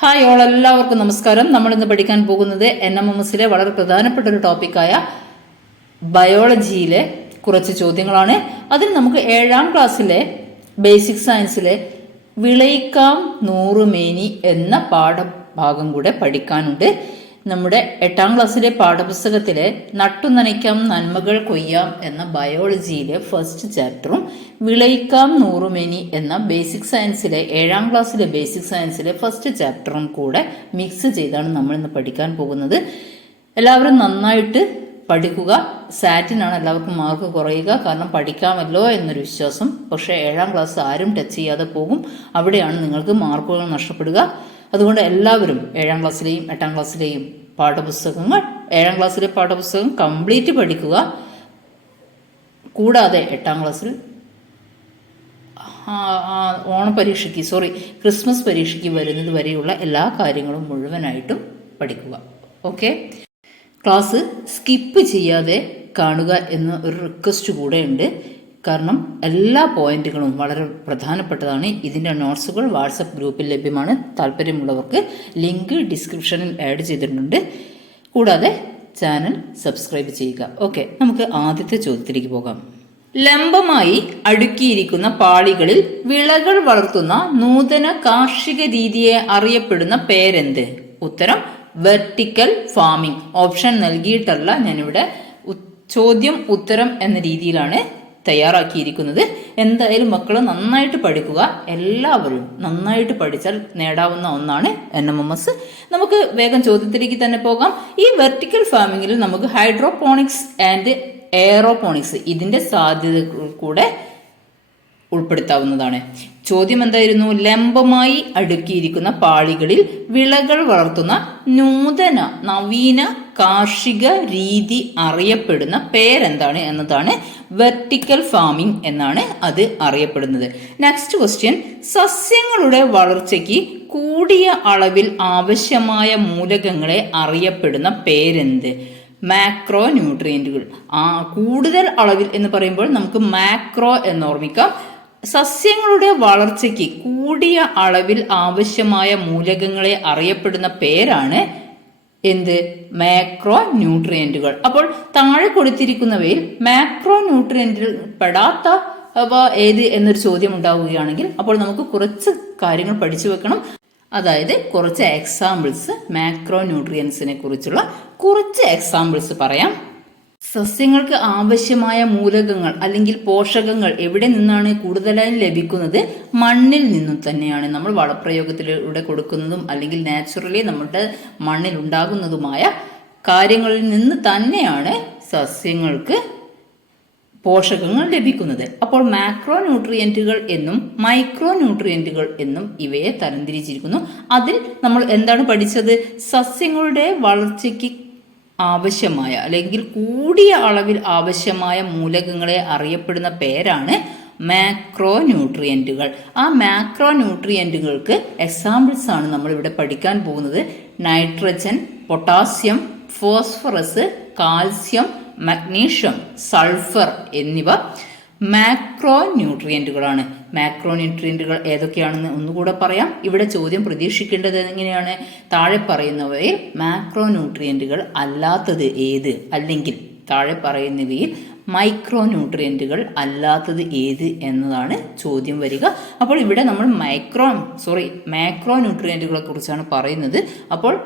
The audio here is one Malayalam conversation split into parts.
ഹായ് ഓൾ, എല്ലാവർക്കും നമസ്കാരം. നമ്മൾ ഇന്ന് പഠിക്കാൻ പോകുന്നത് NMMSലെ വളരെ പ്രധാനപ്പെട്ട ഒരു ടോപ്പിക്കായ ബയോളജിയിലെ കുറച്ച് ചോദ്യങ്ങളാണ്. അതിൽ നമുക്ക് 7ാം ക്ലാസ്സിലെ ബേസിക് സയൻസിലെ വിളയിക്കാം നൂറുമേനി എന്ന പാഠഭാഗം കൂടെ പഠിക്കാനുണ്ട്. നമ്മുടെ 8ാം ക്ലാസ്സിലെ പാഠപുസ്തകത്തിലെ നട്ടുനനയ്ക്കാം നന്മകൾ കൊയ്യാം എന്ന ബയോളജിയിലെ ഫസ്റ്റ് ചാപ്റ്ററും വിളയിക്കാം നൂറുമേനി എന്ന ബേസിക് സയൻസിലെ 7ാം ക്ലാസ്സിലെ ബേസിക് സയൻസിലെ ഫസ്റ്റ് ചാപ്റ്ററും കൂടെ മിക്സ് ചെയ്താണ് നമ്മൾ ഇന്ന് പഠിക്കാൻ പോകുന്നത്. എല്ലാവരും നന്നായിട്ട് പഠിക്കുക. സാറ്റിനാണ് എല്ലാവർക്കും മാർക്ക് കുറയുക, കാരണം പഠിക്കാമല്ലോ എന്നൊരു വിശ്വാസം. പക്ഷേ 7ാം ക്ലാസ് ആരും ടച്ച് ചെയ്യാതെ പോകും. അവിടെയാണ് നിങ്ങൾക്ക് മാർക്കുകൾ നഷ്ടപ്പെടുക. അതുകൊണ്ട് എല്ലാവരും 7ാം ക്ലാസ്സിലെയും 8ാം ക്ലാസ്സിലെയും പാഠപുസ്തകങ്ങൾ 7ാം ക്ലാസ്സിലെ പാഠപുസ്തകം കംപ്ലീറ്റ് പഠിക്കുക. കൂടാതെ 8ാം ക്ലാസ്സിൽ ക്രിസ്മസ് പരീക്ഷയ്ക്ക് വരുന്നത് വരെയുള്ള എല്ലാ കാര്യങ്ങളും മുഴുവനായിട്ടും പഠിക്കുക. ഓക്കെ, ക്ലാസ് സ്കിപ്പ് ചെയ്യാതെ കാണുക എന്ന ഒരു റിക്വസ്റ്റ് കൂടെ ഉണ്ട്. കാരണം എല്ലാ പോയിന്റുകളും വളരെ പ്രധാനപ്പെട്ടതാണ്. ഇതിൻ്റെ നോട്ട്സുകൾ വാട്സപ്പ് ഗ്രൂപ്പിൽ ലഭ്യമാണ്. താല്പര്യമുള്ളവർക്ക് ലിങ്ക് ഡിസ്ക്രിപ്ഷനിൽ ആഡ് ചെയ്തിട്ടുണ്ട്. കൂടാതെ ചാനൽ സബ്സ്ക്രൈബ് ചെയ്യുക. ഓക്കെ, നമുക്ക് ആദ്യത്തെ ചോദ്യത്തിലേക്ക് പോകാം. ലംബമായി അടുക്കിയിരിക്കുന്ന പാളികളിൽ വിളകൾ വളർത്തുന്ന നൂതന കാർഷിക രീതിയെ അറിയപ്പെടുന്ന പേരെന്ത്? ഉത്തരം വെർട്ടിക്കൽ ഫാമിംഗ്. ഓപ്ഷൻ നൽകിയിട്ടല്ല, ഞാനിവിടെ ചോദ്യം ഉത്തരം എന്ന രീതിയിലാണ് തയ്യാറാക്കിയിരിക്കുന്നത്. എന്തായാലും മക്കൾ നന്നായിട്ട് പഠിക്കുക. എല്ലാവരും നന്നായിട്ട് പഠിച്ചാൽ നേടാവുന്ന ഒന്നാണ് NMMS. നമുക്ക് വേഗം ചോദ്യത്തിലേക്ക് തന്നെ പോകാം. ഈ വെർട്ടിക്കൽ ഫാമിങ്ങിൽ നമുക്ക് ഹൈഡ്രോപോണിക്സ് ആൻഡ് എയറോപോണിക്സ് ഇതിന്റെ സാധ്യതകൾ കൂടെ ഉൾപ്പെടുത്താവുന്നതാണ്. ചോദ്യം എന്തായിരുന്നു? ലംബമായി അടുക്കിയിരിക്കുന്ന പാളികളിൽ വിളകൾ വളർത്തുന്ന നവീന കാർഷിക രീതി അറിയപ്പെടുന്ന പേരെന്താണ് എന്നതാണ്. വെർട്ടിക്കൽ ഫാമിംഗ് എന്നാണ് അത് അറിയപ്പെടുന്നത്. നെക്സ്റ്റ് ക്വസ്റ്റ്യൻ, സസ്യങ്ങളുടെ വളർച്ചയ്ക്ക് കൂടിയ അളവിൽ ആവശ്യമായ മൂലകങ്ങളെ അറിയപ്പെടുന്ന പേരെന്ത്? മാക്രോ ന്യൂട്രിയന്റുകൾ. കൂടുതൽ അളവിൽ എന്ന് പറയുമ്പോൾ നമുക്ക് മാക്രോ എന്ന് ഓർമ്മിക്കാം. സസ്യങ്ങളുടെ വളർച്ചയ്ക്ക് കൂടിയ അളവിൽ ആവശ്യമായ മൂലകങ്ങളെ അറിയപ്പെടുന്ന പേരാണ് എന്ത്? മാക്രോ ന്യൂട്രിയന്റുകൾ. അപ്പോൾ താഴെ കൊടുത്തിരിക്കുന്നവയിൽ മാക്രോ ന്യൂട്രിയന്റിൽ പെടാത്തവ ഏത് എന്നൊരു ചോദ്യം ഉണ്ടാവുകയാണെങ്കിൽ അപ്പോൾ നമുക്ക് കുറച്ച് കാര്യങ്ങൾ പഠിച്ചു വെക്കണം. അതായത് കുറച്ച് എക്സാമ്പിൾസ്, മാക്രോ ന്യൂട്രിയൻസിനെ കുറിച്ചുള്ള കുറച്ച് എക്സാമ്പിൾസ് പറയാം. സസ്യങ്ങൾക്ക് ആവശ്യമായ മൂലകങ്ങൾ അല്ലെങ്കിൽ പോഷകങ്ങൾ എവിടെ നിന്നാണ് കൂടുതലായി ലഭിക്കുന്നത്? മണ്ണിൽ നിന്നും തന്നെയാണ്. നമ്മൾ വളപ്രയോഗത്തിലൂടെ കൊടുക്കുന്നതും അല്ലെങ്കിൽ നാച്ചുറലി നമ്മുടെ മണ്ണിൽ ഉണ്ടാകുന്നതുമായ കാര്യങ്ങളിൽ നിന്ന് തന്നെയാണ് സസ്യങ്ങൾക്ക് പോഷകങ്ങൾ ലഭിക്കുന്നത്. അപ്പോൾ മാക്രോ ന്യൂട്രിയന്റുകൾ എന്നും മൈക്രോ ന്യൂട്രിയന്റുകൾ എന്നും ഇവയെ തരംതിരിച്ചിരിക്കുന്നു. അതിൽ നമ്മൾ എന്താണ് പഠിച്ചത്? സസ്യങ്ങളുടെ വളർച്ചയ്ക്ക് ആവശ്യമായ അല്ലെങ്കിൽ കൂടിയ അളവിൽ ആവശ്യമായ മൂലകങ്ങളെ അറിയപ്പെടുന്ന പേരാണ് മാക്രോ ന്യൂട്രിയന്റുകൾ. ആ മാക്രോ ന്യൂട്രിയന്റുകൾക്ക് എക്സാമ്പിൾസ് ആണ് നമ്മൾ ഇവിടെ പഠിക്കാൻ പോകുന്നത്. Nitrogen, potassium, phosphorus, calcium, magnesium, sulphur എന്നിവ മാക്രോ ന്യൂട്രിയന്റുകളാണ്. മാക്രോ ന്യൂട്രിയന്റുകൾ ഏതൊക്കെയാണെന്ന് ഒന്നുകൂടെ പറയാം. ഇവിടെ ചോദ്യം പ്രതീക്ഷിക്കേണ്ടത് എങ്ങനെയാണ്? താഴെ പറയുന്നവയിൽ മാക്രോ ന്യൂട്രിയന്റുകൾ അല്ലാത്തത് ഏത്? അല്ലെങ്കിൽ താഴെ പറയുന്നവയിൽ മൈക്രോ ന്യൂട്രിയന്റുകൾ അല്ലാത്തത് ഏത് എന്നതാണ് ചോദ്യം വരിക. അപ്പോൾ ഇവിടെ നമ്മൾ മാക്രോ ന്യൂട്രിയന്റുകളെ കുറിച്ചാണ് പറയുന്നത്. അപ്പോൾ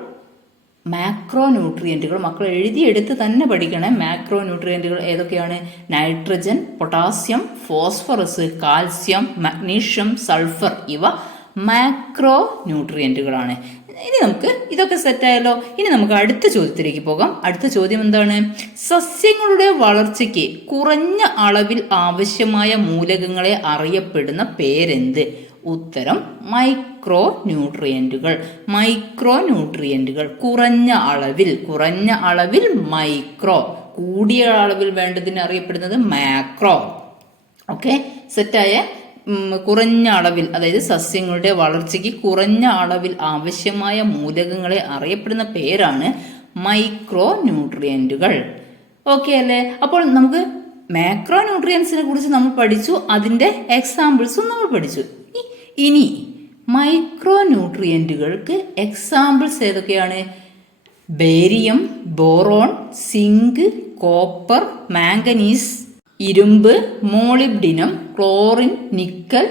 മാക്രോ ന്യൂട്രിയന്റുകൾ മക്കൾ എഴുതിയെടുത്ത് തന്നെ പഠിക്കണേ. മാക്രോ ന്യൂട്രിയന്റുകൾ ഏതൊക്കെയാണ്? Nitrogen, potassium, phosphorus, calcium, magnesium, sulphur ഇവ മാക്രോ ന്യൂട്രിയന്റുകളാണ്. ഇനി നമുക്ക് ഇതൊക്കെ സെറ്റായല്ലോ. ഇനി നമുക്ക് അടുത്ത ചോദ്യത്തിലേക്ക് പോകാം. അടുത്ത ചോദ്യം എന്താണ്? സസ്യങ്ങളുടെ വളർച്ചയ്ക്ക് കുറഞ്ഞ അളവിൽ ആവശ്യമായ മൂലകങ്ങളെ അറിയപ്പെടുന്ന പേരെന്ത്? ഉത്തരം മൈക്രോ ന്യൂട്രിയന്റുകൾ. മൈക്രോ ന്യൂട്രിയന്റുകൾ കുറഞ്ഞ അളവിൽ മൈക്രോ, കൂടിയ അളവിൽ വേണ്ടതിന് അറിയപ്പെടുന്നത് മാക്രോ. ഓക്കെ, സെറ്റായ കുറഞ്ഞ അളവിൽ, അതായത് സസ്യങ്ങളുടെ വളർച്ചയ്ക്ക് കുറഞ്ഞ അളവിൽ ആവശ്യമായ മൂലകങ്ങളെ അറിയപ്പെടുന്ന പേരാണ് മൈക്രോ ന്യൂട്രിയന്റുകൾ. ഓക്കെ അല്ലേ? അപ്പോൾ നമുക്ക് മാക്രോ ന്യൂട്രിയൻസിനെ കുറിച്ച് നമ്മൾ പഠിച്ചു, അതിന്റെ എക്സാമ്പിൾസും നമ്മൾ പഠിച്ചു. ഇനി മൈക്രോ ന്യൂട്രിയൻറ്റുകൾക്ക് എക്സാമ്പിൾസ് ഏതൊക്കെയാണ്? Barium, boron, zinc, copper, manganese, ഇരുമ്പ്, മോളിബ്ഡിനം, ക്ലോറിൻ, നിക്കൽ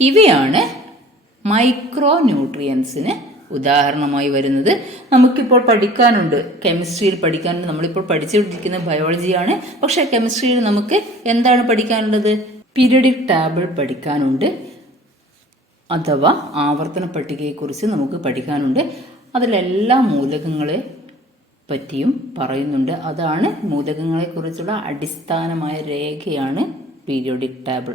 ഇവയാണ് മൈക്രോ ന്യൂട്രിയൻസിന് ഉദാഹരണമായി വരുന്നത്. നമുക്കിപ്പോൾ പഠിക്കാനുണ്ട്, കെമിസ്ട്രിയിൽ പഠിക്കാനുണ്ട്. നമ്മളിപ്പോൾ പഠിച്ചുകൊണ്ടിരിക്കുന്ന ബയോളജിയാണ്. പക്ഷേ കെമിസ്ട്രിയിൽ നമുക്ക് എന്താണ് പഠിക്കാനുള്ളത്? പീരിയഡിക് ടേബിൾ പഠിക്കാനുണ്ട്, അഥവാ ആവർത്തന പട്ടികയെക്കുറിച്ച് നമുക്ക് പഠിക്കാനുണ്ട്. അതിലെല്ലാ മൂലകങ്ങളെ പറ്റിയും പറയുന്നുണ്ട്. അതാണ് മൂലകങ്ങളെക്കുറിച്ചുള്ള അടിസ്ഥാനമായ രേഖയാണ് പീരിയോഡിക് ടേബിൾ.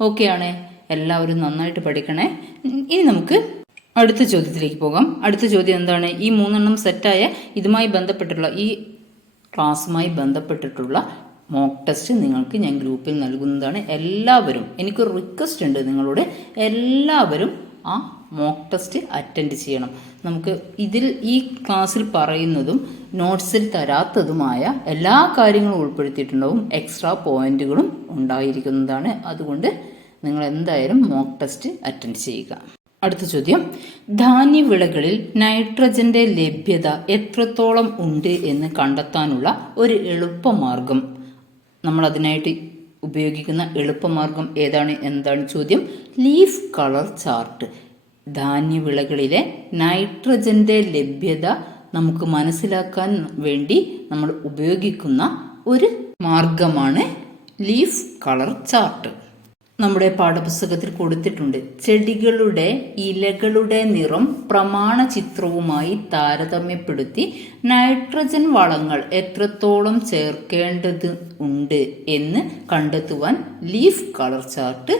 ഓക്കെയാണ്, എല്ലാവരും നന്നായിട്ട് പഠിക്കണേ. ഇനി നമുക്ക് അടുത്ത ചോദ്യത്തിലേക്ക് പോകാം. അടുത്ത ചോദ്യം എന്താണ്? ഈ 3 സെറ്റായ ഇതുമായി ബന്ധപ്പെട്ടുള്ള ഈ ക്ലാസ്സുമായി ബന്ധപ്പെട്ടിട്ടുള്ള മോക്ക് ടെസ്റ്റ് നിങ്ങൾക്ക് ഞാൻ ഗ്രൂപ്പിൽ നൽകുന്നതാണ്. എല്ലാവരും, എനിക്കൊരു റിക്വസ്റ്റ് ഉണ്ട് നിങ്ങളോട്, എല്ലാവരും ആ മോക്ക് ടെസ്റ്റ് അറ്റൻഡ് ചെയ്യണം. നമുക്ക് ഈ ക്ലാസ്സിൽ പറയുന്നതും നോട്ട്സിൽ തരാത്തതുമായ എല്ലാ കാര്യങ്ങളും ഉൾപ്പെടുത്തിയിട്ടുണ്ടാവും. എക്സ്ട്രാ പോയിന്റുകളും ഉണ്ടായിരിക്കുന്നതാണ്. അതുകൊണ്ട് നിങ്ങൾ എന്തായാലും മോക്ക് ടെസ്റ്റ് അറ്റൻഡ് ചെയ്യുക. അടുത്ത ചോദ്യം, ധാന്യവിളകളിൽ നൈട്രജന്റെ ലഭ്യത എത്രത്തോളം ഉണ്ട് എന്ന് കണ്ടെത്താനുള്ള ഒരു എളുപ്പമാർഗം, നമ്മൾ അതിനായിട്ട് ഉപയോഗിക്കുന്ന എളുപ്പമാർഗം ഏതാണ്? എന്താണ് ചോദ്യം? Leaf colour chart. ധാന്യവിളകളിലെ നൈട്രജന്റെ ലഭ്യത നമുക്ക് മനസ്സിലാക്കാൻ വേണ്ടി നമ്മൾ ഉപയോഗിക്കുന്ന ഒരു മാർഗമാണ് ലീഫ് കളർ ചാർട്ട്. നമ്മുടെ പാഠപുസ്തകത്തിൽ കൊടുത്തിട്ടുണ്ട്. ചെടികളുടെ ഇലകളുടെ നിറം പ്രമാണ ചിത്രവുമായി താരതമ്യപ്പെടുത്തി നൈട്രജൻ വളങ്ങൾ എത്രത്തോളം ചേർക്കേണ്ടത് ഉണ്ട് എന്ന് കണ്ടെത്തുവാൻ ലീഫ് കളർ ചാർട്ട്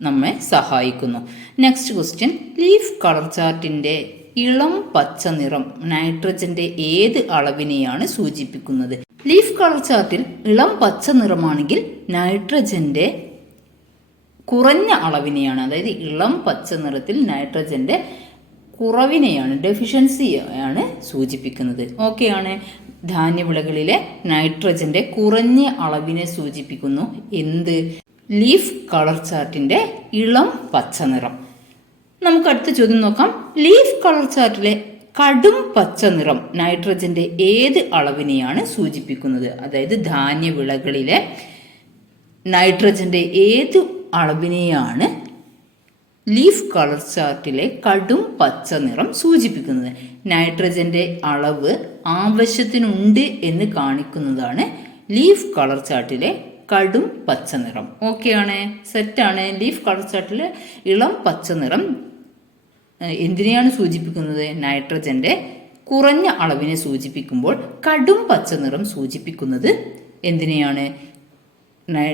നമ്മെ സഹായിക്കുന്നു. നെക്സ്റ്റ് ക്വസ്റ്റ്യൻ, ലീഫ് കളർ ചാർട്ടിന്റെ ഇളം പച്ച നിറം നൈട്രജന്റെ ഏത് അളവിനെയാണ് സൂചിപ്പിക്കുന്നത്? ലീഫ് കളർ ചാർട്ടിൽ ഇളം പച്ച നിറമാണെങ്കിൽ നൈട്രജന്റെ കുറഞ്ഞ അളവിനെയാണ്, അതായത് ഇളം പച്ച നിറത്തിൽ നൈട്രജന്റെ കുറവിനെയാണ്, ഡെഫിഷ്യൻസിയാണ് സൂചിപ്പിക്കുന്നത്. ഓക്കെയാണ്, ധാന്യവിളകളിലെ നൈട്രജന്റെ കുറഞ്ഞ അളവിനെ സൂചിപ്പിക്കുന്നു എന്ത്? ലീഫ് കളർ ചാർട്ടിന്റെ ഇളം പച്ച നിറം. നമുക്ക് അടുത്ത ചോദ്യം നോക്കാം. ലീഫ് കളർ ചാർട്ടിലെ കടും പച്ച നിറം നൈട്രജന്റെ ഏത് അളവിനെയാണ് സൂചിപ്പിക്കുന്നത്? അതായത് ധാന്യവിളകളിലെ നൈട്രജന്റെ ഏത് അളവിനെയാണ് ലീഫ് കളർ ചാർട്ടിലെ കടും പച്ച നിറം സൂചിപ്പിക്കുന്നത്? നൈട്രജന്റെ അളവ് ആവശ്യത്തിനുണ്ട് എന്ന് കാണിക്കുന്നതാണ് ലീഫ് കളർ ചാർട്ടിലെ കടും പച്ച നിറം. ഓക്കെയാണ്, സെറ്റാണ്. ലീഫ് കളർ ചാർട്ടിലെ ഇളം പച്ച നിറം എന്തിനെയാണ് സൂചിപ്പിക്കുന്നത്? നൈട്രജന്റെ കുറഞ്ഞ അളവിനെ സൂചിപ്പിക്കുമ്പോൾ കടും പച്ച നിറം സൂചിപ്പിക്കുന്നത് എന്തിനെയാണ്?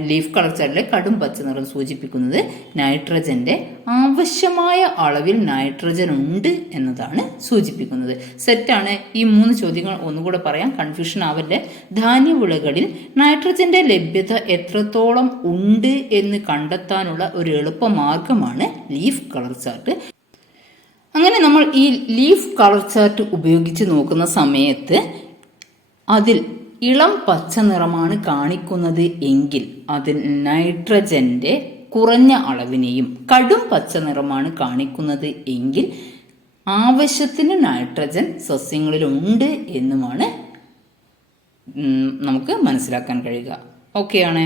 ലീഫ് കളർ ചാർട്ടിലെ കടും പച്ച നിറം സൂചിപ്പിക്കുന്നത് നൈട്രജന്റെ ആവശ്യമായ അളവിൽ നൈട്രജൻ ഉണ്ട് എന്നതാണ് സൂചിപ്പിക്കുന്നത്. സെറ്റാണ്. ഈ 3 ചോദ്യങ്ങൾ ഒന്നുകൂടെ പറയാം, കൺഫ്യൂഷൻ ആവല്ലേ. ധാന്യവിളകളിൽ നൈട്രജന്റെ ലഭ്യത എത്രത്തോളം ഉണ്ട് എന്ന് കണ്ടെത്താനുള്ള ഒരു എളുപ്പമാർഗമാണ് ലീഫ് കളർ ചാർട്ട്. അങ്ങനെ നമ്മൾ ഈ ലീഫ് കളർ ചാർട്ട് ഉപയോഗിച്ച് നോക്കുന്ന സമയത്ത് അതിൽ ഇളം പച്ച നിറമാണ് കാണിക്കുന്നത് എങ്കിൽ അതിൽ നൈട്രജന്റെ കുറഞ്ഞ അളവിനെയും, കടും പച്ച നിറമാണ് കാണിക്കുന്നത് എങ്കിൽ ആവശ്യത്തിന് നൈട്രജൻ സസ്യങ്ങളിലുണ്ട് എന്നുമാണ് നമുക്ക് മനസ്സിലാക്കാൻ കഴിയുക. ഓക്കെയാണ്.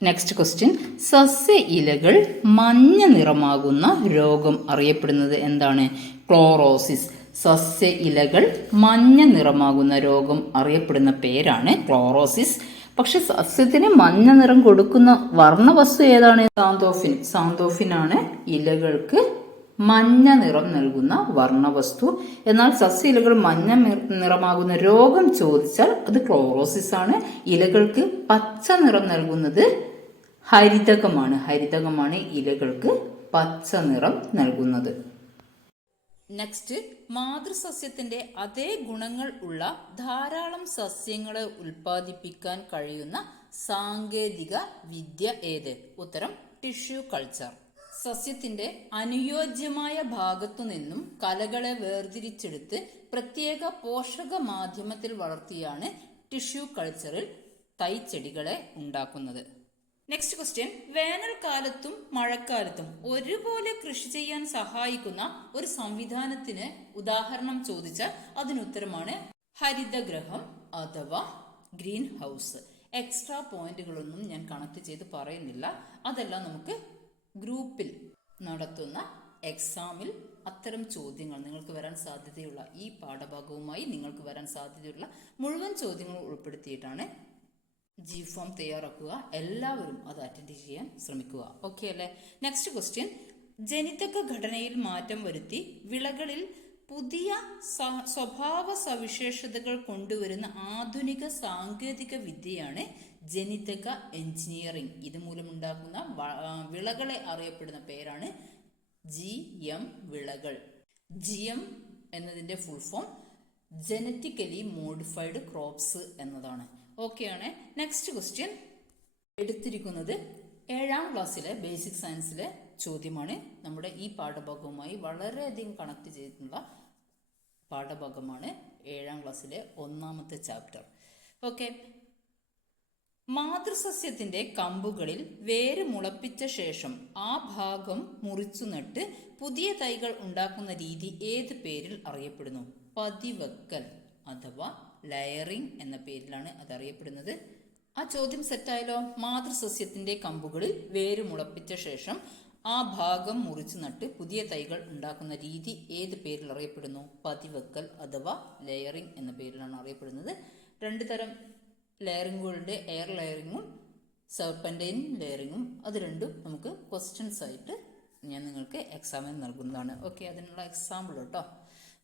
നെക്സ്റ്റ് ക്വസ്റ്റ്യൻ, സസ്യ ഇലകൾ മഞ്ഞ നിറമാകുന്ന രോഗം അറിയപ്പെടുന്നത് എന്താണ്? ക്ലോറോസിസ്. സസ്യ ഇലകൾ മഞ്ഞ നിറമാകുന്ന രോഗം അറിയപ്പെടുന്ന പേരാണ് ക്ലോറോസിസ്. പക്ഷെ സസ്യത്തിന് മഞ്ഞ നിറം കൊടുക്കുന്ന വർണ്ണവസ്തു ഏതാണ്? സാന്തോഫിൻ. സാന്തോഫിനാണ് ഇലകൾക്ക് മഞ്ഞ നിറം നൽകുന്ന വർണ്ണവസ്തു. എന്നാൽ സസ്യ ഇലകൾ മഞ്ഞ നിറമാകുന്ന രോഗം ചോദിച്ചാൽ അത് ക്ലോറോസിസ് ആണ്. ഇലകൾക്ക് പച്ച നിറം നൽകുന്നത് ഹരിതകമാണ്. ഹരിതകമാണ് ഇലകൾക്ക് പച്ച നിറം നൽകുന്നത്. നെക്സ്റ്റ്, മാതൃസസ്യത്തിന്റെ അതേ ഗുണങ്ങൾ ഉള്ള ധാരാളം സസ്യങ്ങളെ ഉൽപ്പാദിപ്പിക്കാൻ കഴിയുന്ന സാങ്കേതിക വിദ്യ ഏത്? ഉത്തരം ടിഷ്യൂ കൾച്ചർ. സസ്യത്തിന്റെ അനുയോജ്യമായ ഭാഗത്തു നിന്നും കലകളെ വേർതിരിച്ചെടുത്ത് പ്രത്യേക പോഷക മാധ്യമത്തിൽ വളർത്തിയാണ് ടിഷ്യൂ കൾച്ചറിൽ തൈച്ചെടികളെ ഉണ്ടാക്കുന്നത്. നെക്സ്റ്റ് ക്വസ്റ്റ്യൻ, വേനൽക്കാലത്തും മഴക്കാലത്തും ഒരുപോലെ കൃഷി ചെയ്യാൻ സഹായിക്കുന്ന ഒരു സംവിധാനത്തിന് ഉദാഹരണം ചോദിച്ചാൽ അതിനുത്തരമാണ് ഹരിതഗ്രഹം അഥവാ ഗ്രീൻ ഹൗസ്. എക്സ്ട്രാ പോയിന്റുകളൊന്നും ഞാൻ കണക്ട് ചെയ്ത് പറയുന്നില്ല. അതെല്ലാം നമുക്ക് ഗ്രൂപ്പിൽ നടത്തുന്ന എക്സാമിൽ അത്തരം ചോദ്യങ്ങൾ നിങ്ങൾക്ക് വരാൻ സാധ്യതയുള്ള ഈ പാഠഭാഗവുമായി നിങ്ങൾക്ക് വരാൻ സാധ്യതയുള്ള മുഴുവൻ ചോദ്യങ്ങളും ഉൾപ്പെടുത്തിയിട്ടാണ് GFOM തയ്യാറാക്കുക. എല്ലാവരും അത് അറ്റൻഡ് ചെയ്യാൻ ശ്രമിക്കുക. ഓക്കെ അല്ലേ? നെക്സ്റ്റ് ക്വസ്റ്റ്യൻ, ജനിതക ഘടനയിൽ മാറ്റം വരുത്തി വിളകളിൽ പുതിയ സ്വഭാവ സവിശേഷതകൾ കൊണ്ടുവരുന്ന ആധുനിക സാങ്കേതിക വിദ്യയാണ് ജനിതക എഞ്ചിനീയറിംഗ്. ഇതുമൂലമുണ്ടാക്കുന്ന വിളകളെ അറിയപ്പെടുന്ന പേരാണ് GM വിളകൾ. GM എന്നതിന്റെ full form genetically modified crops എന്നതാണ്. ഓക്കെയാണ്. നെക്സ്റ്റ് ക്വസ്റ്റ്യൻ എടുത്തിരിക്കുന്നത് 7ാം ക്ലാസ്സിലെ ബേസിക് സയൻസിലെ ചോദ്യമാണ്. നമ്മുടെ ഈ പാഠഭാഗവുമായി വളരെയധികം കണക്ട് ചെയ്തിട്ടുള്ള പാഠഭാഗമാണ് 7ാം ക്ലാസ്സിലെ 1ാമത്തെ ചാപ്റ്റർ. ഓക്കെ. മാതൃസസ്യത്തിന്റെ കമ്പുകളിൽ വേര് മുളപ്പിച്ച ശേഷം ആ ഭാഗം മുറിച്ചു നട്ട് പുതിയ തൈകൾ ഉണ്ടാക്കുന്ന രീതി ഏത് പേരിൽ അറിയപ്പെടുന്നു? പതിവക്കൽ അഥവാ ലയറിംഗ് എന്ന പേരിലാണ് അത് അറിയപ്പെടുന്നത്. ആ ചോദ്യം സെറ്റായാലോ? മാതൃസസ്യത്തിന്റെ കമ്പുകളിൽ വേര് മുളപ്പിച്ച ശേഷം ആ ഭാഗം മുറിച്ചു നട്ട് പുതിയ തൈകൾ ഉണ്ടാക്കുന്ന രീതി ഏത് പേരിൽ അറിയപ്പെടുന്നു? പതിവക്കൽ അഥവാ ലെയറിംഗ് എന്ന പേരിലാണ് അറിയപ്പെടുന്നത്. 2 തരം ലെയറിങ്ങുകളുണ്ട്, എയർ ലെയറിങ്ങും സെർപ്പന്റൈൻ ലെയറിങ്ങും. അത് രണ്ടും നമുക്ക് ക്വസ്റ്റ്യൻസ് ആയിട്ട് ഞാൻ നിങ്ങൾക്ക് എക്സാമിന് നൽകുന്നതാണ്. ഓക്കെ, അതിനുള്ള എക്സാമ്പിൾ കേട്ടോ.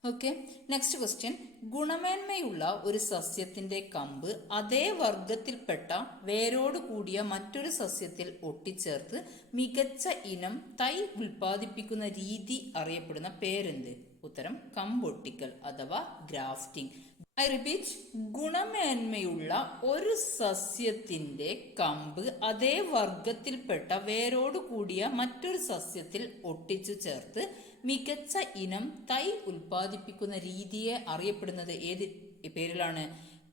ഓക്കെ. നെക്സ്റ്റ് ക്വസ്റ്റ്യൻ, ഗുണമേന്മയുള്ള ഒരു സസ്യത്തിന്റെ കമ്പ് അതേ വർഗത്തിൽപ്പെട്ട വേരോട് കൂടിയ മറ്റൊരു സസ്യത്തിൽ ഒട്ടിച്ചേർത്ത് മികച്ച ഇനം തൈ ഉൽപ്പാദിപ്പിക്കുന്ന രീതി അറിയപ്പെടുന്ന പേരെന്ത്? ഉത്തരം കമ്പൊട്ടിക്കൽ അഥവാ ഗ്രാഫ്റ്റിംഗ്. ഐ റിപ്പീറ്റ്, ഗുണമേന്മയുള്ള ഒരു സസ്യത്തിന്റെ കമ്പ് അതേ വർഗത്തിൽപ്പെട്ട വേരോട് കൂടിയ മറ്റൊരു സസ്യത്തിൽ ഒട്ടിച്ചു ചേർത്ത് മികച്ച ഇനം തൈ ഉൽപ്പാദിപ്പിക്കുന്ന രീതിയെ അറിയപ്പെടുന്നത് ഏത് പേരിലാണ്?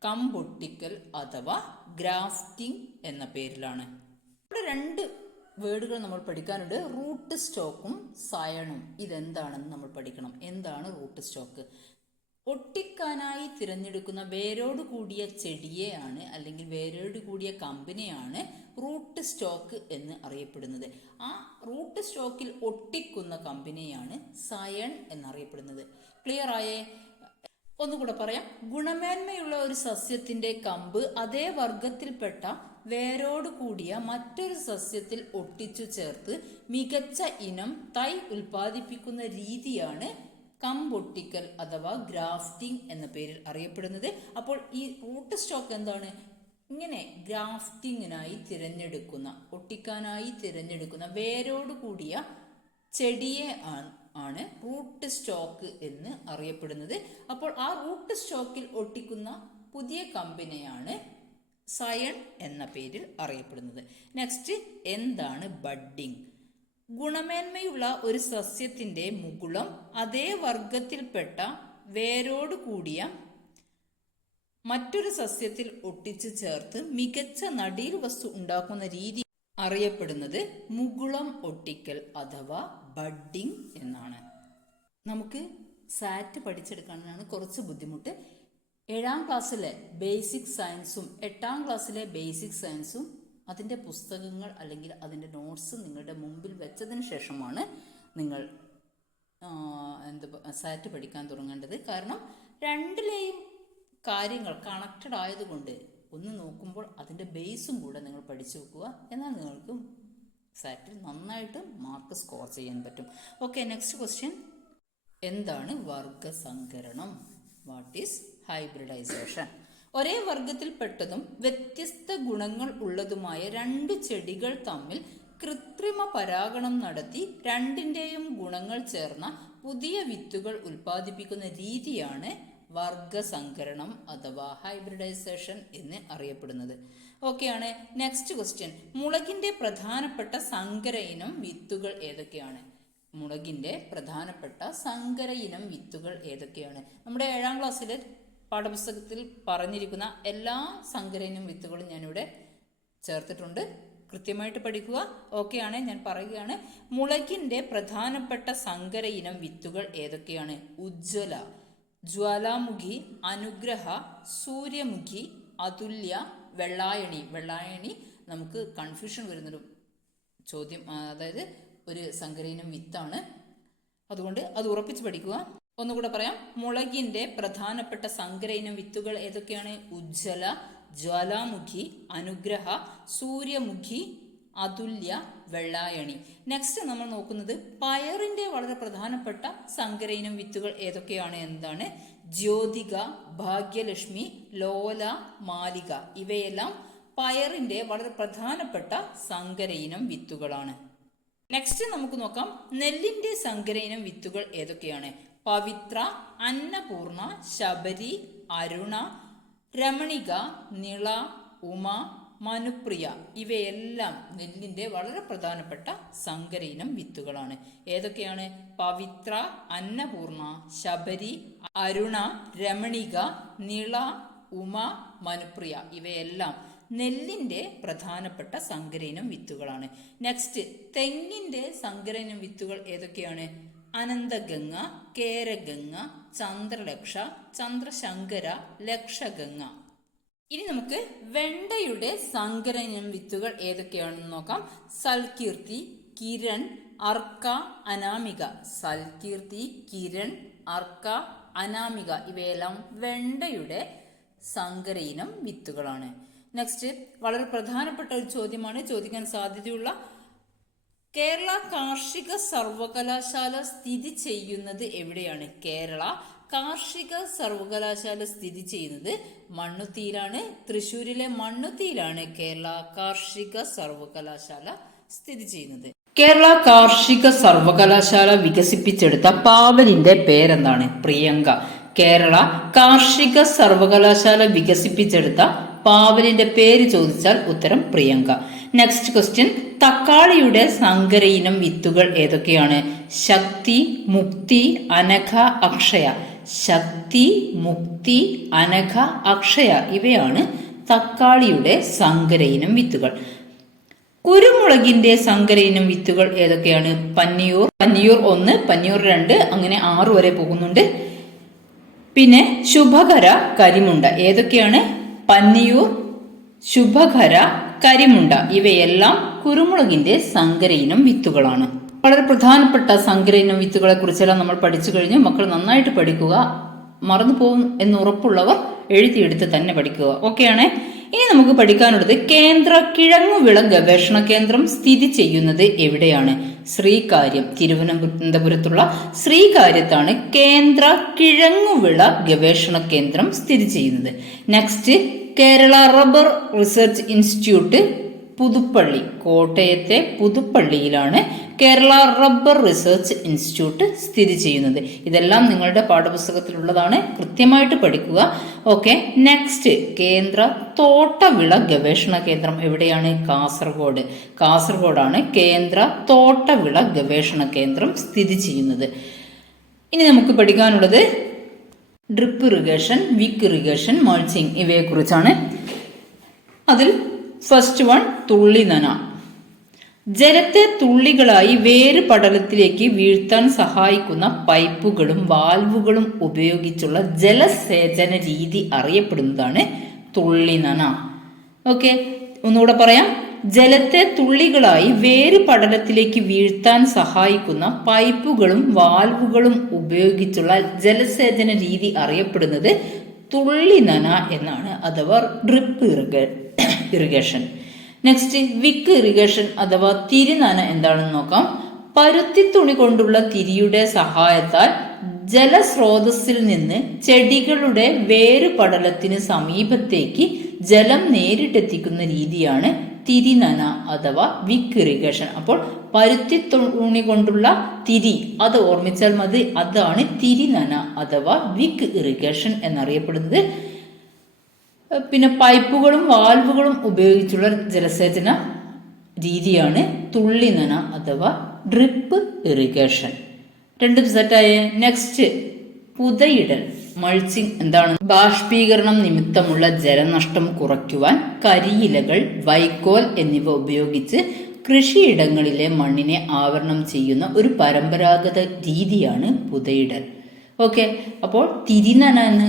കമ്പൊട്ടിക്കൽ അഥവാ ഗ്രാഫ്റ്റിംഗ് എന്ന പേരിലാണ്. ഇവിടെ 2 വേർഡുകൾ നമ്മൾ പഠിക്കാനുണ്ട്. റൂട്ട് സ്റ്റോക്കും സയണും. ഇതെന്താണെന്ന് നമ്മൾ പഠിക്കണം. എന്താണ് റൂട്ട് സ്റ്റോക്ക്? ഒട്ടിക്കാനായി തിരഞ്ഞെടുക്കുന്ന വേരോട് കൂടിയ ചെടിയെയാണ് അല്ലെങ്കിൽ വേരോട് കൂടിയ കമ്പിനെയാണ് റൂട്ട് സ്റ്റോക്ക് എന്ന് അറിയപ്പെടുന്നത്. ആ റൂട്ട് സ്റ്റോക്കിൽ ഒട്ടിക്കുന്ന കമ്പിനെയാണ് സയൺ എന്നറിയപ്പെടുന്നത്. ക്ലിയർ ആയേ? ഒന്നുകൂടെ പറയാം. ഗുണമേന്മയുള്ള ഒരു സസ്യത്തിന്റെ കമ്പ് അതേ വർഗത്തിൽപ്പെട്ട വേരോട് കൂടിയ മറ്റൊരു സസ്യത്തിൽ ഒട്ടിച്ചു ചേർത്ത് മികച്ച ഇനം തൈ ഉൽപ്പാദിപ്പിക്കുന്ന രീതിയാണ് കമ്പൊട്ടിക്കൽ അഥവാ ഗ്രാഫ്റ്റിംഗ് എന്ന പേരിൽ അറിയപ്പെടുന്നത്. അപ്പോൾ ഈ റൂട്ട് സ്റ്റോക്ക് എന്താണ്? ഇങ്ങനെ ഗ്രാഫ്റ്റിങ്ങിനായി തിരഞ്ഞെടുക്കുന്ന, ഒട്ടിക്കാനായി തിരഞ്ഞെടുക്കുന്ന വേരോട് കൂടിയ ചെടിയെ ആണ് റൂട്ട് സ്റ്റോക്ക് എന്ന് അറിയപ്പെടുന്നത്. അപ്പോൾ ആ റൂട്ട് സ്റ്റോക്കിൽ ഒട്ടിക്കുന്ന പുതിയ കമ്പിനെയാണ് സയൺ എന്ന പേരിൽ അറിയപ്പെടുന്നത്. നെക്സ്റ്റ്, എന്താണ് ബഡ്ഡിംഗ്? ഗുണമേന്മയുള്ള ഒരു സസ്യത്തിന്റെ മുകുളം അതേ വർഗത്തിൽപ്പെട്ട വേരോട് കൂടിയ മറ്റൊരു സസ്യത്തിൽ ഒട്ടിച്ചു ചേർത്ത് മികച്ച നടീൽ വസ്തു ഉണ്ടാക്കുന്ന രീതി അറിയപ്പെടുന്നത് മുകുളം ഒട്ടിക്കൽ അഥവാ ബഡ്ഡിംഗ് എന്നാണ്. നമുക്ക് സാറ്റ് പഠിച്ചെടുക്കാനാണ് കുറച്ച് ബുദ്ധിമുട്ട്. 7ാം ക്ലാസ്സിലെ ബേസിക് സയൻസും 8ാം ക്ലാസ്സിലെ ബേസിക് സയൻസും അതിൻ്റെ പുസ്തകങ്ങൾ അല്ലെങ്കിൽ അതിൻ്റെ നോട്ട്സ് നിങ്ങളുടെ മുമ്പിൽ വെച്ചതിന് ശേഷമാണ് നിങ്ങൾ സാറ്റ് പഠിക്കാൻ തുടങ്ങേണ്ടത്. കാരണം 2ലെയും കാര്യങ്ങൾ കണക്റ്റഡ് ആയതുകൊണ്ട് ഒന്ന് നോക്കുമ്പോൾ അതിൻ്റെ ബേസും കൂടെ നിങ്ങൾ പഠിച്ചു വെക്കുക. എന്നാൽ നിങ്ങൾക്ക് സാറ്റിൽ നന്നായിട്ട് മാർക്ക് സ്കോർ ചെയ്യാൻ പറ്റും. ഓക്കെ, നെക്സ്റ്റ് ക്വസ്റ്റ്യൻ, എന്താണ് വർഗസങ്കരണം? What is hybridisation? ഒരേ വർഗത്തിൽപ്പെട്ടതും വ്യത്യസ്ത ഗുണങ്ങൾ ഉള്ളതുമായ 2 ചെടികൾ തമ്മിൽ കൃത്രിമ പരാഗണം നടത്തി 2ന്റെയും ഗുണങ്ങൾ ചേർന്ന പുതിയ വിത്തുകൾ ഉൽപ്പാദിപ്പിക്കുന്ന രീതിയാണ് വർഗസങ്കരണം അഥവാ ഹൈബ്രിഡൈസേഷൻ എന്ന് അറിയപ്പെടുന്നത്. ഓക്കെയാണ്. നെക്സ്റ്റ് ക്വസ്റ്റ്യൻ, മുളകിന്റെ പ്രധാനപ്പെട്ട സങ്കര ഇനം വിത്തുകൾ ഏതൊക്കെയാണ്? മുളകിന്റെ പ്രധാനപ്പെട്ട സങ്കര ഇനം വിത്തുകൾ ഏതൊക്കെയാണ്? നമ്മുടെ 7ാം ക്ലാസ്സിലെ പാഠപുസ്തകത്തിൽ പറഞ്ഞിരിക്കുന്ന എല്ലാ സങ്കര ഇനം വിത്തുകളും ഞാനിവിടെ ചേർത്തിട്ടുണ്ട്. കൃത്യമായിട്ട് പഠിക്കുക. ഓക്കെ ആണ്, ഞാൻ പറയുകയാണ്. മുളകിൻ്റെ പ്രധാനപ്പെട്ട സങ്കര ഇനം വിത്തുകൾ ഏതൊക്കെയാണ്? ഉജ്ജ്വല, ജ്വാലാമുഖി, അനുഗ്രഹ, സൂര്യമുഖി, അതുല്യ, വെള്ളായണി. വെള്ളായണി നമുക്ക് കൺഫ്യൂഷൻ വരുന്നൊരു ചോദ്യം, അതായത് ഒരു സങ്കര ഇനം വിത്താണ്. അതുകൊണ്ട് അത് ഉറപ്പിച്ച് പഠിക്കുക. ഒന്നുകൂടെ പറയാം. മുളകിൻ്റെ പ്രധാനപ്പെട്ട സങ്കര ഇനം വിത്തുകൾ ഏതൊക്കെയാണ്? ഉജ്ജ്വല, ജ്വാലാമുഖി, അനുഗ്രഹ, സൂര്യമുഖി, അതുല്യ, വെള്ളായണി. നെക്സ്റ്റ് നമ്മൾ നോക്കുന്നത് പയറിന്റെ വളരെ പ്രധാനപ്പെട്ട സങ്കര ഇനം വിത്തുകൾ ഏതൊക്കെയാണ് എന്താണ്? ജ്യോതിക, ഭാഗ്യലക്ഷ്മി, ലോല, മാലിക. ഇവയെല്ലാം പയറിന്റെ വളരെ പ്രധാനപ്പെട്ട സങ്കര ഇനം വിത്തുകളാണ്. നെക്സ്റ്റ് നമുക്ക് നോക്കാം. നെല്ലിന്റെ സങ്കര ഇനം വിത്തുകൾ ഏതൊക്കെയാണ്? പവിത്ര, അന്നപൂർണ, ശബരി, അരുണ, രമണിക, നിള, ഉമ, മനുപ്രിയ. ഇവയെല്ലാം നെല്ലിന്റെ വളരെ പ്രധാനപ്പെട്ട സങ്കര ഇനം വിത്തുകളാണ്. ഏതൊക്കെയാണ്? പവിത്ര, അന്നപൂർണ, ശബരി, അരുണ, രമണിക, നിള, ഉമ, മനുപ്രിയ. ഇവയെല്ലാം നെല്ലിന്റെ പ്രധാനപ്പെട്ട സങ്കര ഇനം വിത്തുകളാണ്. നെക്സ്റ്റ് തെങ്ങിന്റെ സങ്കര ഇനം വിത്തുകൾ ഏതൊക്കെയാണ്? അനന്തഗംഗ, കേരഗംഗ, ചന്ദ്രലക്ഷ, ചന്ദ്രശങ്കര, ലക്ഷഗംഗ. ഇനി നമുക്ക് വെണ്ടയുടെ സങ്കര ഇനം വിത്തുകൾ ഏതൊക്കെയാണെന്ന് നോക്കാം. സൽകീർത്തി, കിരൺ, അർക്ക, അനാമിക. സൽകീർത്തി, കിരൺ, അർക്ക, അനാമിക. ഇവയെല്ലാം വെണ്ടയുടെ സങ്കര ഇനം വിത്തുകളാണ്. നെക്സ്റ്റ് വളരെ പ്രധാനപ്പെട്ട ഒരു ചോദ്യമാണ്, ചോദിക്കാൻ സാധ്യതയുള്ള. കേരള കാർഷിക സർവകലാശാല സ്ഥിതി ചെയ്യുന്നത് എവിടെയാണ്? കേരള കാർഷിക സർവകലാശാല സ്ഥിതി ചെയ്യുന്നത് മണ്ണുത്തിയിലാണ്. തൃശ്ശൂരിലെ മണ്ണുത്തിയിലാണ് കേരള കാർഷിക സർവകലാശാല സ്ഥിതി ചെയ്യുന്നത്. കേരള കാർഷിക സർവകലാശാല വികസിപ്പിച്ചെടുത്ത പാവലിന്റെ പേരെന്താണ്? പ്രിയങ്ക. കേരള കാർഷിക സർവകലാശാല വികസിപ്പിച്ചെടുത്ത പാവലിന്റെ പേര് ചോദിച്ചാൽ ഉത്തരം പ്രിയങ്ക. Next question. തക്കാളിയുടെ സങ്കര ഇനം വിത്തുകൾ ഏതൊക്കെയാണ്? ശക്തി, മുക്തി, അനഘ, അക്ഷയ. ശക്തി, മുക്തി, അനഘ, അക്ഷയ. ഇവയാണ് തക്കാളിയുടെ സങ്കര ഇനം വിത്തുകൾ. കുരുമുളകിന്റെ സങ്കര ഇനം വിത്തുകൾ ഏതൊക്കെയാണ്? പന്നിയൂർ, പന്നിയൂർ 1, പന്നിയൂർ 2, അങ്ങനെ 6 വരെ പോകുന്നുണ്ട്. പിന്നെ ശുഭകര, കരിമുണ്ട. ഏതൊക്കെയാണ്? പന്നിയൂർ, ശുഭകര, കരിമുണ്ട. ഇവയെല്ലാം കുരുമുളകിന്റെ സങ്കര ഇനം വിത്തുകളാണ്. വളരെ പ്രധാനപ്പെട്ട സങ്കര ഇനം വിത്തുകളെ കുറിച്ചെല്ലാം നമ്മൾ പഠിച്ചു കഴിഞ്ഞു. മക്കൾ നന്നായിട്ട് പഠിക്കുക. മറന്നു പോകും എന്ന് ഉറപ്പുള്ളവർ എഴുതിയെടുത്ത് തന്നെ പഠിക്കുക. ഓക്കെയാണ്. ഇനി നമുക്ക് പഠിക്കാനുള്ളത് കേന്ദ്ര കിഴങ്ങുവിള ഗവേഷണ കേന്ദ്രം സ്ഥിതി ചെയ്യുന്നത് എവിടെയാണ്? ശ്രീകാര്യം. തിരുവനന്തപുരത്തുള്ള ശ്രീകാര്യത്താണ് കേന്ദ്ര കിഴങ്ങുവിള ഗവേഷണ കേന്ദ്രം സ്ഥിതി ചെയ്യുന്നത്. Next Kerala rubber research institute Puthuppally. കോട്ടയത്തെ പുതുപ്പള്ളിയിലാണ് കേരള റബ്ബർ റിസർച്ച് ഇൻസ്റ്റിറ്റ്യൂട്ട് സ്ഥിതി ചെയ്യുന്നത്. ഇതെല്ലാം നിങ്ങളുടെ പാഠപുസ്തകത്തിലുള്ളതാണ്, കൃത്യമായിട്ട് പഠിക്കുക. ഓക്കെ. നെക്സ്റ്റ് കേന്ദ്ര തോട്ടവിള ഗവേഷണ കേന്ദ്രം എവിടെയാണ്? കാസർഗോഡ്. കാസർഗോഡാണ് കേന്ദ്ര തോട്ടവിള ഗവേഷണ കേന്ദ്രം സ്ഥിതി ചെയ്യുന്നത്. ഇനി നമുക്ക് പഠിക്കാനുള്ളത് ഡ്രിപ്പ് ഇറിഗേഷൻ, വിക്ക് ഇറിഗേഷൻ, മൾച്ചിങ് ഇവയെക്കുറിച്ചാണ്. അതിൽ ഫസ്റ്റ് വൺ തുള്ളി നന. ജലത്തെ തുള്ളികളായി വേര് പടലത്തിലേക്ക് വീഴ്ത്താൻ സഹായിക്കുന്ന പൈപ്പുകളും വാൽവുകളും ഉപയോഗിച്ചുള്ള ജലസേചന രീതി അറിയപ്പെടുന്നതാണ് തുള്ളി നന. ഓക്കെ, ഒന്നുകൂടെ പറയാം. ജലത്തെ തുള്ളികളായി വേര് പടലത്തിലേക്ക് വീഴ്ത്താൻ സഹായിക്കുന്ന പൈപ്പുകളും വാൽവുകളും ഉപയോഗിച്ചുള്ള ജലസേചന രീതി അറിയപ്പെടുന്നത് തുള്ളി നന എന്നാണ്, അഥവാ ഡ്രിപ്പ് ഇറിഗേഷൻ. നെക്സ്റ്റ് വിക്ക് ഇറിഗേഷൻ അഥവാ തിരിനന എന്താണെന്ന് നോക്കാം. പരുത്തി തുണി കൊണ്ടുള്ള തിരിയുടെ സഹായത്താൽ ജലസ്രോതസ്സിൽ നിന്ന് ചെടികളുടെ വേരുപടലത്തിന് സമീപത്തേക്ക് ജലം നേരിട്ടെത്തിക്കുന്ന രീതിയാണ് തിരിനന അഥവാ വിക്ക് ഇറിഗേഷൻ. അപ്പോൾ പരുത്തി തുണി കൊണ്ടുള്ള തിരി അത് ഓർമ്മിച്ചാൽ മതി, അതാണ് തിരിനന അഥവാ വിക്ക് ഇറിഗേഷൻ എന്നറിയപ്പെടുന്നത്. പിന്നെ പൈപ്പുകളും വാൽവുകളും ഉപയോഗിച്ചുള്ള ജലസേചന രീതിയാണ് തുള്ളിനന അഥവാ ഡ്രിപ്പ് ഇറിഗേഷൻ. രണ്ടും സെറ്റായ നെക്സ്റ്റ് പുതയിടൽ മൾച്ചിങ് എന്താണ്? ബാഷ്പീകരണം നിമിത്തമുള്ള ജലനഷ്ടം കുറയ്ക്കുവാൻ കരിയിലകൾ, വൈക്കോൽ എന്നിവ ഉപയോഗിച്ച് കൃഷിയിടങ്ങളിലെ മണ്ണിനെ ആവരണം ചെയ്യുന്ന ഒരു പരമ്പരാഗത രീതിയാണ് പുതയിടൽ. ഓക്കെ, അപ്പോൾ തിരിനന എന്ന്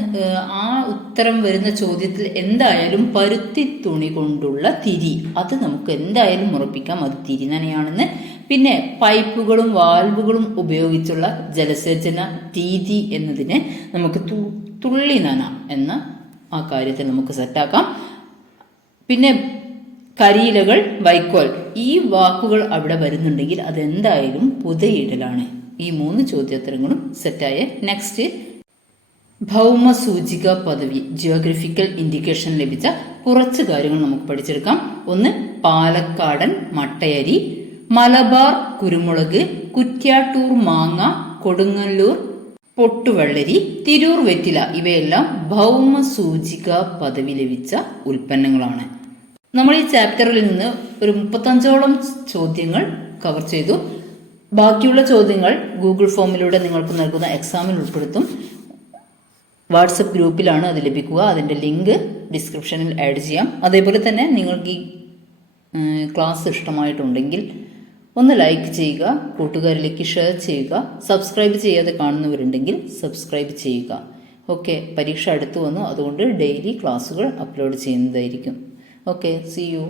ആ ഉത്തരം വരുന്ന ചോദ്യത്തിൽ എന്തായാലും പരുത്തി തുണി കൊണ്ടുള്ള തിരി, അത് നമുക്ക് എന്തായാലും ഉറപ്പിക്കാം അത് തിരിനനയാണെന്ന്. പിന്നെ പൈപ്പുകളും വാൽവുകളും ഉപയോഗിച്ചുള്ള ജലസേചന രീതി എന്നതിനെ നമുക്ക് തുള്ളി നന എന്ന ആ കാര്യത്തിൽ നമുക്ക് സെറ്റാക്കാം. പിന്നെ കരിയിലകൾ, വൈക്കോൽ, ഈ വാക്കുകൾ അവിടെ വരുന്നുണ്ടെങ്കിൽ അതെന്തായാലും പുതയിടലാണ്. ഈ 3 ചോദ്യോത്തരങ്ങളും സെറ്റായ. നെക്സ്റ്റ്, ഭൗമസൂചിക പദവി ജിയോഗ്രഫിക്കൽ ഇൻഡിക്കേഷൻ ലഭിച്ച കുറച്ച് കാര്യങ്ങൾ നമുക്ക് പഠിച്ചെടുക്കാം. ഒന്ന്, പാലക്കാടൻ മട്ടയരി, മലബാർ കുരുമുളക്, കുറ്റ്യാട്ടൂർ മാങ്ങ, കൊടുങ്ങല്ലൂർ പൊട്ടുവെള്ളരി, തിരൂർ വെറ്റില ഇവയെല്ലാം ഭൗമസൂചിക പദവി ലഭിച്ച ഉൽപ്പന്നങ്ങളാണ്. നമ്മൾ ഈ ചാപ്റ്ററിൽ നിന്ന് ഒരു 35ഓളം ചോദ്യങ്ങൾ കവർ ചെയ്തു. ബാക്കിയുള്ള ചോദ്യങ്ങൾ ഗൂഗിൾ ഫോമിലൂടെ നിങ്ങൾക്ക് നൽകുന്ന എക്സാമിൽ ഉൾപ്പെടുത്തും. വാട്സപ്പ് ഗ്രൂപ്പിലാണ് അത് ലഭിക്കുക. അതിൻ്റെ ലിങ്ക് ഡിസ്ക്രിപ്ഷനിൽ ആഡ് ചെയ്യാം. അതേപോലെ തന്നെ നിങ്ങൾക്ക് ഈ ക്ലാസ് ഇഷ്ടമായിട്ടുണ്ടെങ്കിൽ ഒന്ന് ലൈക്ക് ചെയ്യുക, കൂട്ടുകാരിലേക്ക് ഷെയർ ചെയ്യുക, സബ്സ്ക്രൈബ് ചെയ്യാതെ കാണുന്നവരുണ്ടെങ്കിൽ സബ്സ്ക്രൈബ് ചെയ്യുക. ഓക്കെ, പരീക്ഷ അടുത്ത് വന്നു, അതുകൊണ്ട് ഡെയിലി ക്ലാസ്സുകൾ അപ്ലോഡ് ചെയ്യുന്നതായിരിക്കും. Okay, see U.